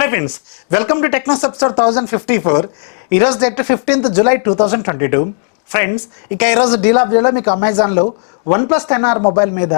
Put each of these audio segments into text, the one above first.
Hello friends, welcome to TechNews episode 1054. ఈరోజు date 15th July 2022. Friends, ఇక ఈరోజు deal of డేలో మీకు అమెజాన్లో OnePlus 10R మొబైల్ మీద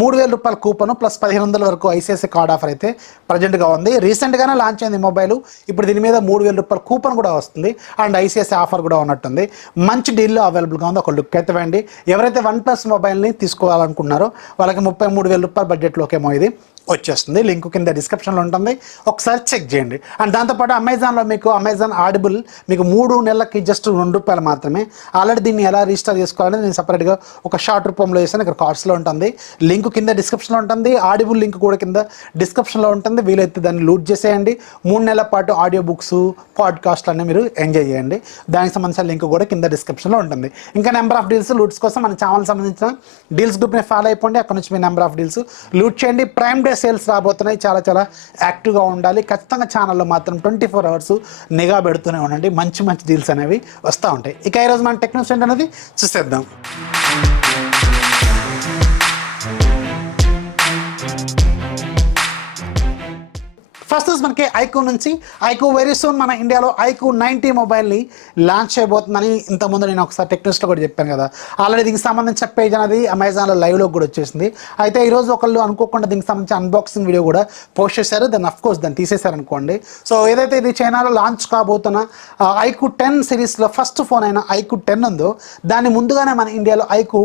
3,000 రూపాయల కూపను ప్లస్ 1,500 వరకు ఐసిఐసిఐ కార్డ్ ఆఫర్ అయితే ప్రజెంట్గా ఉంది. రీసెంట్గానే లాంచ్ అయింది మొబైల్. ఇప్పుడు దీని మీద 3,000 రూపాయల కూపన్ కూడా వస్తుంది అండ్ ఐసిఐసిఐ ఆఫర్ కూడా ఉన్నట్టుంది. మంచి డీల్లో అవైలబుల్గా ఉంది. ఒక లుక్ అయితే వేయండి. ఎవరైతే OnePlus మొబైల్ని తీసుకోవాలనుకున్నారో వాళ్ళకి 33,000 రూపాయల బడ్జెట్లోకేమో ఇది వచ్చేస్తుంది. లింక్ కింద డిస్క్రిప్షన్లో ఉంటుంది, ఒకసారి చెక్ చేయండి. అండ్ దాంతోపాటు అమెజాన్లో మీకు అమెజాన్ ఆడిబుల్ మీకు 3 నెలలకి జస్ట్ ₹2 మాత్రమే. ఆల్రెడీ దీన్ని ఎలా రిజిస్టర్ చేసుకోవాలని నేను సపరేట్గా ఒక షార్ట్ రూపంలో చేస్తాను, ఇక్కడ కార్డ్స్లో ఉంటుంది. లింక్ కింద డిస్క్రిప్షన్లో ఉంటుంది. ఆడిబుల్ లింక్ కూడా కింద డిస్క్రిప్షన్లో ఉంటుంది. వీలైతే దాన్ని లూట్ చేసేయండి. 3 నెలల పాటు ఆడియో బుక్స్, పాడ్కాస్ట్లు అన్నీ మీరు ఎంజాయ్ చేయండి. దానికి సంబంధించిన లింక్ కూడా కింద డిస్క్రిప్షన్లో ఉంటుంది. ఇంకా నెంబర్ ఆఫ్ డీల్స్, లూట్స్ కోసం మన ఛానల్ సంబంధించిన డీల్స్ గ్రూప్ని ఫాలో అయిపోండి. అక్కడ నుంచి మీ నెంబర్ ఆఫ్ డీల్స్ లూట్ చేయండి. ప్రైమ్ డే సేల్స్ రాబోతున్నాయి. చాలా యాక్టివ్గా ఉండాలి. ఖచ్చితంగా ఛానల్లో మాత్రం 24 అవర్స్ నిఘా పెడుతూనే ఉండండి. మంచి డీల్స్ అనేవి వస్తూ ఉంటాయి. ఇక ఈరోజు మన టెక్నిక్స్ ఏంటనేది చూసేద్దాం. ఫస్ట్ మనకి ఐక్యూ నుంచి ఐక్యూ వెరీ సూన్ మన ఇండియాలో ఐక్యూ 90 మొబైల్ని లాంచ్ చేయబోతుందని ఇంతకుముందు నేను ఒకసారి టెక్నిక్స్లో కూడా చెప్పాను కదా. ఆల్రెడీ దీనికి సంబంధించిన పేజ్ అనేది అమెజాన్లో లైవ్లో కూడా వచ్చేసింది. అయితే ఈరోజు ఒకళ్ళు అనుకోకుండా దీనికి సంబంధించిన అన్బాక్సింగ్ వీడియో కూడా పోస్ట్ చేశారు. దాన్ని అఫ్కోర్స్ దాన్ని తీసేశారు అనుకోండి. సో ఏదైతే ఇది చైనాలో లాంచ్ కాబోతున్న ఐక్యూ 10 సిరీస్లో ఫస్ట్ ఫోన్ అయిన ఐక్యూ 10 ఉందో దాన్ని ముందుగానే మన ఇండియాలో ఐక్యూ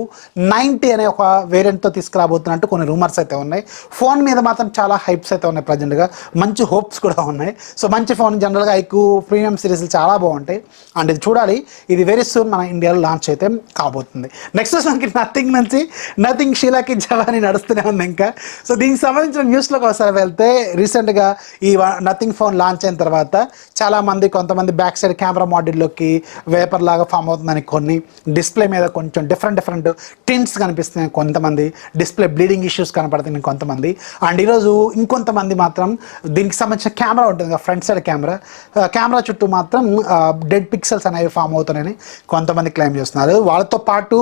90 అనే ఒక వేరియంట్తో తీసుకురాబోతున్నట్టు కొన్ని రూమర్స్ అయితే ఉన్నాయి. ఫోన్ మీద మాత్రం చాలా హైప్స్ అయితే ఉన్నాయి ప్రజెంట్గా. మంచి హోప్స్ కూడా ఉన్నాయి. సో మంచి ఫోన్ జనరల్గా ఐక్యూ ప్రీమియం సిరీస్లు చాలా బాగుంటాయి అండ్ ఇది చూడాలి. ఇది వెరీ సూన్ మన ఇండియాలో లాంచ్ అయితే కాబోతుంది. నెక్స్ట్ మనకి నథింగ్ నుంచి నథింగ్ షీలాకి జవాని నడుస్తూనే ఉంది ఇంకా. సో దీనికి సంబంధించిన న్యూస్లోకి ఒకసారి వెళ్తే రీసెంట్గా ఈ నథింగ్ ఫోన్ లాంచ్ అయిన తర్వాత చాలామంది కొంతమంది బ్యాక్ సైడ్ కెమెరా మాడ్యూల్లోకి వేపర్ లాగా ఫామ్ అవుతుందని, కొన్ని డిస్ప్లే మీద కొంచెం డిఫరెంట్ టింట్స్ కనిపిస్తున్నాయి, కొంతమంది డిస్ప్లే బ్లీడింగ్ ఇష్యూస్ కనపడుతున్నాయి కొంతమంది. అండ్ ఈరోజు ఇంకొంతమంది మాత్రం దీనికి సంబంధించిన కెమెరా ఉంటుంది కదా, ఫ్రంట్ సైడ్ కెమెరా చుట్టూ మాత్రం డెడ్ పిక్సెల్స్ అనేవి ఫామ్ అవుతున్నాయని కొంతమంది క్లెయిమ్ చేస్తున్నారు. వాళ్ళతో పాటు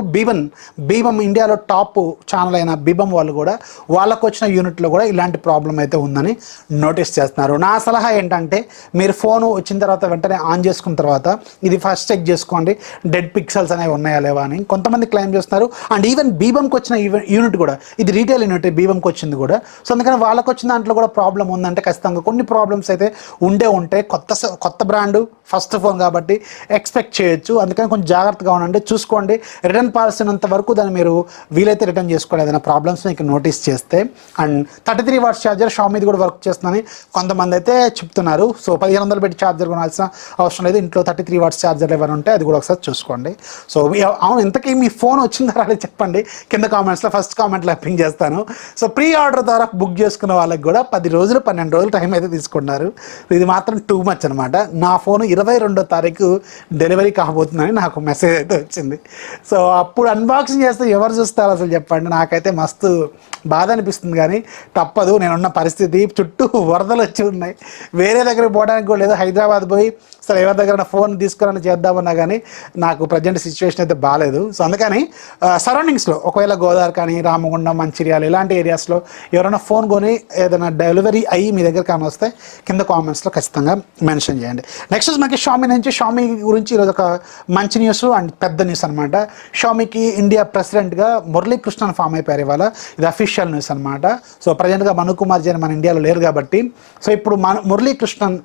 బీబమ్ ఇండియాలో టాప్ ఛానల్ అయిన బీబమ్ వాళ్ళు కూడా వాళ్ళకు వచ్చిన యూనిట్లో కూడా ఇలాంటి ప్రాబ్లం అయితే ఉందని నోటీస్ చేస్తున్నారు. నా సలహా ఏంటంటే మీరు ఫోను వచ్చిన తర్వాత వెంటనే ఆన్ చేసుకున్న తర్వాత ఇది ఫస్ట్ చెక్ చేసుకోండి, డెడ్ పిక్సెల్స్ అనేవి ఉన్నాయా లేవా అని కొంతమంది క్లెయిమ్ చేస్తున్నారు. అండ్ ఈవెన్ బీబమ్కి వచ్చిన యూనిట్ కూడా ఇది రీటైల్ యూనిట్, బీబమ్కి వచ్చింది కూడా. సో అందుకని వాళ్ళకు వచ్చిన దాంట్లో కూడా ప్రాబ్లం ఉందంటే ఖచ్చితంగా కొన్ని ప్రాబ్లమ్స్ అయితే ఉంటాయి. కొత్త బ్రాండ్ ఫస్ట్ ఫోన్ కాబట్టి ఎక్స్పెక్ట్ చేయొచ్చు. అందుకని కొంచెం జాగ్రత్తగా ఉండండి, చూసుకోండి. రిటర్న్ పాలసీ ఉన్నంత వరకు దాన్ని మీరు వీలైతే రిటర్న్ చేసుకోండి ఏదైనా ప్రాబ్లమ్స్ మీకు నోటీస్ చేస్తే. అండ్ 33 వాట్స్ ఛార్జర్ షామీది కూడా వర్క్ చేస్తుందని కొంతమంది అయితే చెప్తున్నారు. సో 1,500 పెట్టి ఛార్జర్ కొనాల్సిన అవసరం లేదు. ఇంట్లో 33 వాట్స్ ఛార్జర్ ఏమైనా ఉంటే అది కూడా ఒకసారి చూసుకోండి. సో అవును, ఇంతకీ మీ ఫోన్ వచ్చిందా రాలేదు చెప్పండి కింద కామెంట్స్లో. ఫస్ట్ కామెంట్లో పింగ్ చేస్తాను. సో ప్రీ ఆర్డర్ ద్వారా బుక్ చేసుకున్న వాళ్ళకి కూడా 10 రోజులు 12 రోజులు టైం అయితే తీసుకున్నారు. ఇది మాత్రం టూ మచ్ అనమాట. నా ఫోన్ 22వ తారీఖు డెలివరీ కాబోతుందని నాకు మెసేజ్ అయితే వచ్చింది. సో అప్పుడు అన్బాక్సింగ్ చేస్తే ఎవరు చూస్తారు అసలు చెప్పండి. నాకైతే మస్తు బాధ అనిపిస్తుంది, కానీ తప్పదు. నేనున్న పరిస్థితి చుట్టూ వరదలు వచ్చి ఉన్నాయి. వేరే దగ్గరికి పోవడానికి కూడా లేదు. హైదరాబాద్ పోయి సరే ఎవరి దగ్గర ఫోన్ తీసుకుని చేద్దామన్నా కానీ నాకు ప్రజెంట్ సిచ్యువేషన్ అయితే బాగాలేదు. సో అందుకని సరౌండింగ్స్లో ఒకవేళ గోదావరి కానీ, రామగుండం, మంచిర్యాల ఇలాంటి ఏరియాస్లో ఎవరైనా ఫోన్ కొని ఏదైనా డెలివరీ అయ్యి మీ దగ్గర కానీ వస్తే కింద కామెంట్స్లో ఖచ్చితంగా మెన్షన్ చేయండి. నెక్స్ట్ మనకి షామీ నుంచి, షామీ గురించి ఈరోజు ఒక మంచి న్యూస్ అండ్ పెద్ద న్యూస్ అనమాట. షామీకి ఇండియా ప్రెసిడెంట్గా మురళీకృష్ణన్ ఫామ్ అయిపోయారు ఇవాళ. ఇది అఫీషియల్ న్యూస్ అనమాట. సో ప్రజెంట్గా మను కుమార్ జైన్ మన ఇండియాలో లేరు కాబట్టి, సో ఇప్పుడు మురళీకృష్ణన్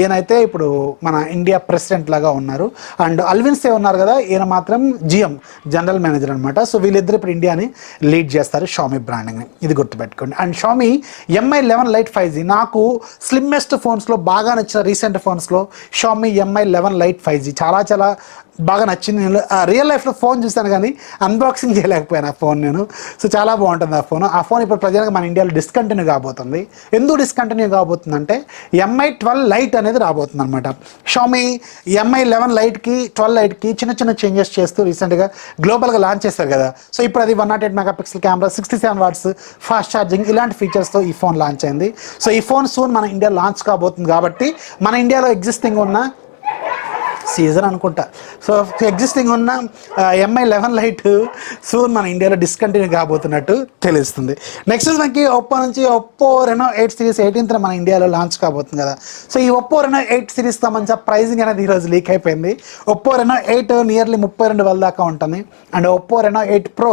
ఈయనైతే ఇప్పుడు మన ఇండియా ప్రెసిడెంట్ లాగా ఉన్నారు. అండ్ అల్విన్సే ఉన్నారు కదా, ఈయన మాత్రం జిఎం జనరల్ మేనేజర్ అనమాట. సో వీళ్ళిద్దరు ఇప్పుడు ఇండియాని లీడ్ చేస్తారు షామీ బ్రాండింగ్ని, ఇది గుర్తుపెట్టుకోండి. And Xiaomi MI 11 Lite 5G నాకు స్లిమ్మెస్ట్ ఫోన్స్లో బాగా నచ్చిన రీసెంట్ ఫోన్స్లో షామీ MI 11 Lite 5G చాలా బాగా నచ్చింది. నేను రియల్ లైఫ్లో ఫోన్ చూస్తాను కానీ అన్బాక్సింగ్ చేయలేకపోయాను ఆ ఫోన్ నేను. సో చాలా బాగుంటుంది ఆ ఫోన్ ఇప్పుడు ప్రజెంట్గా మన ఇండియాలో డిస్కంటిన్యూ కాబోతుంది. ఎందుకు డిస్కంటిన్యూ కాబోతుందంటే MI 12 Lite అనేది రాబోతుంది అనమాట. షామీ MI 11 Liteకి 12 Liteకి చిన్న చేంజెస్ చేస్తూ రీసెంట్గా గ్లోబల్గా లాంచ్ చేస్తారు కదా. సో ఇప్పుడు అది 108 megapixel camera, 67 watts fast charging ఇలాంటి ఫీచర్స్తో ఈ ఫోన్ లాంచ్ అయింది. సో ఈ ఫోన్ సూన్ మన ఇండియా లాంచ్ కాబోతుంది కాబట్టి మన ఇండియాలో ఎగ్జిస్టింగ్ ఉన్న సీజన్ అనుకుంటా. సో ఎగ్జిస్టింగ్ ఉన్న MI11 లైట్ సూన్ మన ఇండియాలో డిస్కంటిన్యూ కాబోతున్నట్టు తెలుస్తుంది. నెక్స్ట్ మనకి ఒప్పో నుంచి ఒప్పో రెనో 8 సిరీస్ 18th మన ఇండియాలో లాంచ్ కాబోతుంది కదా. సో ఈ ఒప్పో రెనో 8 సిరీస్తో మంచిగా ప్రైజింగ్ అనేది ఈరోజు లీక్ అయిపోయింది. ఒప్పో రెనో 8 నియర్లీ 32,000 దాకా ఉంటుంది. And Oppo Reno 8 pro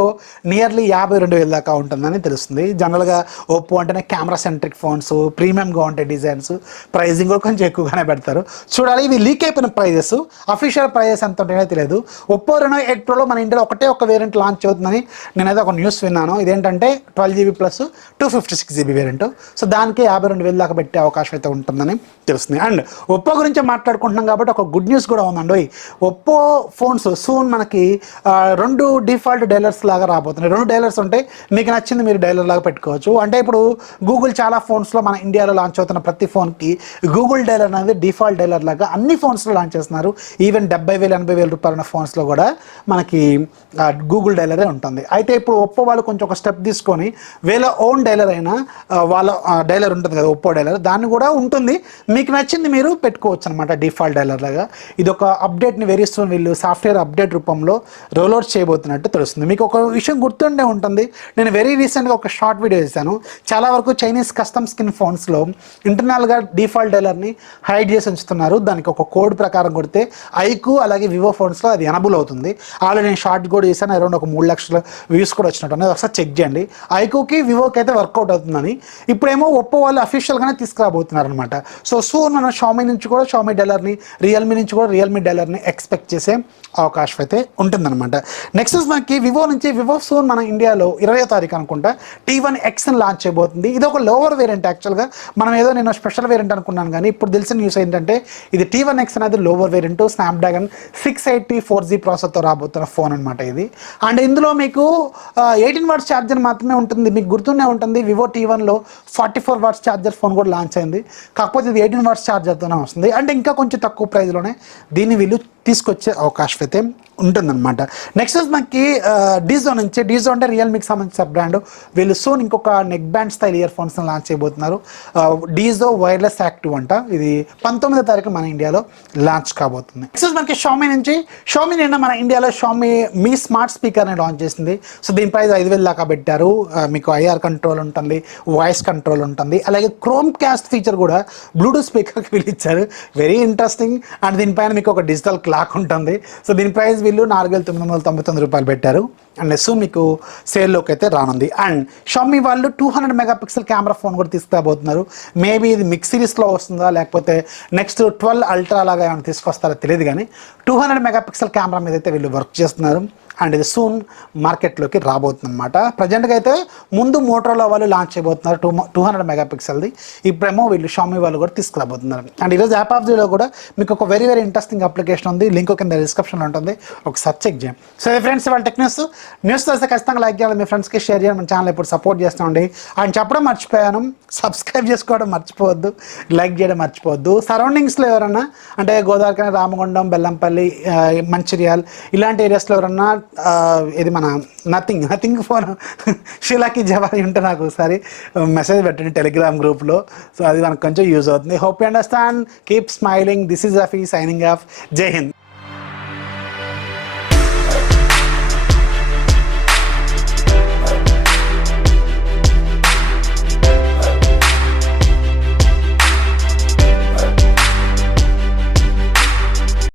nearly 52,000 దాకా ఉంటుందని తెలుస్తుంది. జనరల్గా ఒప్పో అంటేనే కెమెరా సెంట్రిక్ ఫోన్స్, ప్రీమియంగా ఉంటాయి డిజైన్స్, ప్రైజింగ్ కూడా కొంచెం ఎక్కువగానే పెడతారు. చూడాలి, ఇవి లీక్ అయిపోయిన ప్రైజెస్, అఫీషియల్ ప్రైజెస్ ఎంత ఉంటాయో తెలియదు. ఒప్పో రెనో 8 ప్రోలో మన ఇండియాలో ఒక వేరియంట్ లాంచ్ అవుతుందని నేనైతే ఒక న్యూస్ విన్నాను. ఇదేంటంటే 12GB plus 256GB variant. So దానికి 52,000 దాకా పెట్టే అవకాశం అయితే ఉంటుందని తెలుస్తుంది. అండ్ ఒప్పో గురించి మాట్లాడుకుంటున్నాం కాబట్టి ఒక గుడ్ న్యూస్ కూడా ఉందండి. ఒప్పో ఫోన్స్ సూన్ మనకి 2 డిఫాల్ట్ డైలర్స్ లాగా రాబోతున్నాయి. 2 డైలర్స్ ఉంటాయి, మీకు నచ్చింది మీరు డైలర్ లాగా పెట్టుకోవచ్చు. అంటే ఇప్పుడు గూగుల్ చాలా ఫోన్స్లో మన ఇండియాలో లాంచ్ అవుతున్న ప్రతి ఫోన్కి గూగుల్ డైలర్ అనేది డిఫాల్ట్ డైలర్ లాగా అన్ని ఫోన్స్లో లాంచ్ చేస్తున్నారు. ఈవెన్ 70,000 80,000 రూపాయల ఉన్న ఫోన్స్లో కూడా మనకి గూగుల్ డైలరే ఉంటుంది. అయితే ఇప్పుడు ఒప్పో వాళ్ళు కొంచెం ఒక స్టెప్ తీసుకొని వీళ్ళ ఓన్ డైలర్ అయినా వాళ్ళ డైలర్ ఉంటుంది కదా ఒప్పో డైలర్, దాన్ని కూడా ఉంటుంది, మీకు నచ్చింది మీరు పెట్టుకోవచ్చు అనమాట డిఫాల్ట్ డైలర్ లాగా. ఇది ఒక అప్డేట్ని వెరీ సూన్ వీళ్ళు సాఫ్ట్వేర్ అప్డేట్ రూపంలో రోల్అవుట్ చేయబోతున్నట్టు తెలుస్తుంది. మీకు ఒక విషయం గుర్తుండే ఉంటుంది, నేను వెరీ రీసెంట్గా ఒక షార్ట్ వీడియో చేశాను. చాలా వరకు చైనీస్ కస్టమ్ స్కిన్ ఫోన్స్లో ఇంటర్నల్గా డిఫాల్ట్ డైలర్ని హైడ్ చేసి ఉంచుతున్నారు. దానికి ఒక కోడ్ ప్రకారం కొడితే ఐకు అలాగే వివో ఫోన్స్లో అది ఎనబుల్ అవుతుంది. ఆల్రెడీ నేను షార్ట్ కూడా చేశాను, అరౌండ్ ఒక 3 లక్షల వ్యూస్ కూడా వచ్చినట్టు అనేది ఒకసారి చెక్ చేయండి. ఐకుకి వివోకి అయితే వర్కౌట్ అవుతుందని ఇప్పుడేమో ఒప్పో వాళ్ళు అఫీషియల్గానే తీసుకురాబోతున్నారు అనమాట. సో సూన్ మనం షామీ నుంచి కూడా షామీ డైలర్ని, రియల్మీ నుంచి కూడా రియల్మీ డైలర్ని ఎక్స్పెక్ట్ చేసే అవకాశం అయితే ఉంటుందన్నమాట. నెక్స్ట్ మనకి వివో నుంచి వివో సూన్ మన ఇండియాలో 20వ తారీఖు అనుకుంటా T1Xని లాంచ్ చేయబోతుంది. ఇది ఒక లోవర్ వేరియంట్. యాక్చువల్గా మనం ఏదో నేను స్పెషల్ వేరియంట్ అనుకున్నాను, కానీ ఇప్పుడు తెలిసిన న్యూస్ ఏంటంటే ఇది T1X అనేది లోవర్ వేరియంట్, స్నాప్డ్రాగన్ 680 4G ప్రాసెసర్తో రాబోతున్న ఫోన్ అనమాట ఇది. అండ్ ఇందులో మీకు 18 వాట్స్ ఛార్జర్ మాత్రమే ఉంటుంది. మీకు గుర్తుండే ఉంటుంది వివో T1లో 44 వాట్స్ ఛార్జర్ ఫోన్ కూడా లాంచ్ అయింది, కాకపోతే ఇది 18 వాట్స్ ఛార్జర్తోనే వస్తుంది. అంటే ఇంకా కొంచెం తక్కువ ప్రైస్లోనే దీన్ని వీళ్ళు తీసుకొచ్చే అవకాశం అయితే ఉంటుందన్నమాట. నెక్స్ట్ మనకి డీజో నుంచి, డీజో అంటే రియల్మీకి సంబంధించిన బ్రాండ్, వీళ్ళు సోన్ ఇంకొక neck band style ear phones launch చేయబోతున్నారు. డీజో వైర్లెస్ యాక్టివ్ అంట. ఇది 19వ తారీఖు మన ఇండియాలో లాంచ్ కాబోతుంది. నెక్స్ట్ మనకి షామీ నుంచి, షామీ నిన్న మన ఇండియాలో షామీ మీ స్మార్ట్ స్పీకర్ని లాంచ్ చేసింది. సో దీని ప్రైస్ 5,000 దాకా పెట్టారు. మీకు ఐఆర్ కంట్రోల్ ఉంటుంది, వాయిస్ కంట్రోల్ ఉంటుంది, అలాగే క్రోమ్ క్యాస్ట్ ఫీచర్ కూడా బ్లూటూత్ స్పీకర్కి వీళ్ళు ఇచ్చారు. Very interesting. అండ్ దీనిపైన మీకు ఒక డిజిటల్ క్లాక్ ఉంటుంది. సో దీని ప్రైస్ వీళ్ళు 4,999 రూపాయలు పెట్టారు. అండ్ నెక్స్ట్ మీకు సేల్లోకి అయితే రానుంది. అండ్ షామీ వాళ్ళు 200 మెగాపిక్సెల్ కెమెరా ఫోన్ కూడా తీసుకురాబోతున్నారు. మేబీ ఇది మిక్స్ సిరీస్లో వస్తుందా లేకపోతే నెక్స్ట్ 12 అల్ట్రా లాగా ఏమైనా తీసుకొస్తారో తెలియదు, కానీ 200 మెగాపిక్సెల్ కెమెరా మీద అయితే వీళ్ళు వర్క్ చేస్తున్నారు. అండ్ ఇది సూన్ మార్కెట్లోకి రాబోతుంది అనమాట. ప్రజెంట్గా అయితే ముందు మోటరోలా వాళ్ళు లాంచ్ చేయబోతున్నారు 200 మెగాపిక్సెల్ది. ఇప్పుడేమో వీళ్ళు షామీ వాళ్ళు కూడా తీసుకురాబోతున్నారు. అండ్ ఈరోజు యాప్ ఆఫ్ దిలో కూడా మీకు ఒక వెరీ ఇంట్రెస్టింగ్ అప్లికేషన్ ఉంది, లింక్ కింద డిస్క్రిప్షన్లో ఉంటుంది, ఒకసారి చెక్ చేయండి. సో ఫ్రెండ్స్, వాళ్ళ టెక్న్యూస్ వస్తే ఖచ్చితంగా లైక్ చేయాలి, మీ ఫ్రెండ్స్కి షేర్ చేయాలి, మన ఛానల్ ఎప్పుడు సపోర్ట్ చేస్తామండి. అండ్ చెప్పడం మర్చిపోయాను, సబ్స్క్రైబ్ చేసుకోవడం మర్చిపోవద్దు, లైక్ చేయడం మర్చిపోవద్దు. సరౌండింగ్స్లో ఎవరన్నా అంటే గోదావరికని, రామగుండం, బెల్లంపల్లి, మంచిర్యాల్ ఇలాంటి ఏరియాస్లో ఎవరన్నా ఇది మన నథింగ్ ఫోన్ షీలాకి జవాబు ఉంటే నాకు ఒకసారి మెసేజ్ పెట్టండి టెలిగ్రామ్ గ్రూప్లో. సో అది మనకు కొంచెం యూజ్ అవుతుంది. Hope you understand. Keep smiling. This is Rafi signing off. జై హింద్.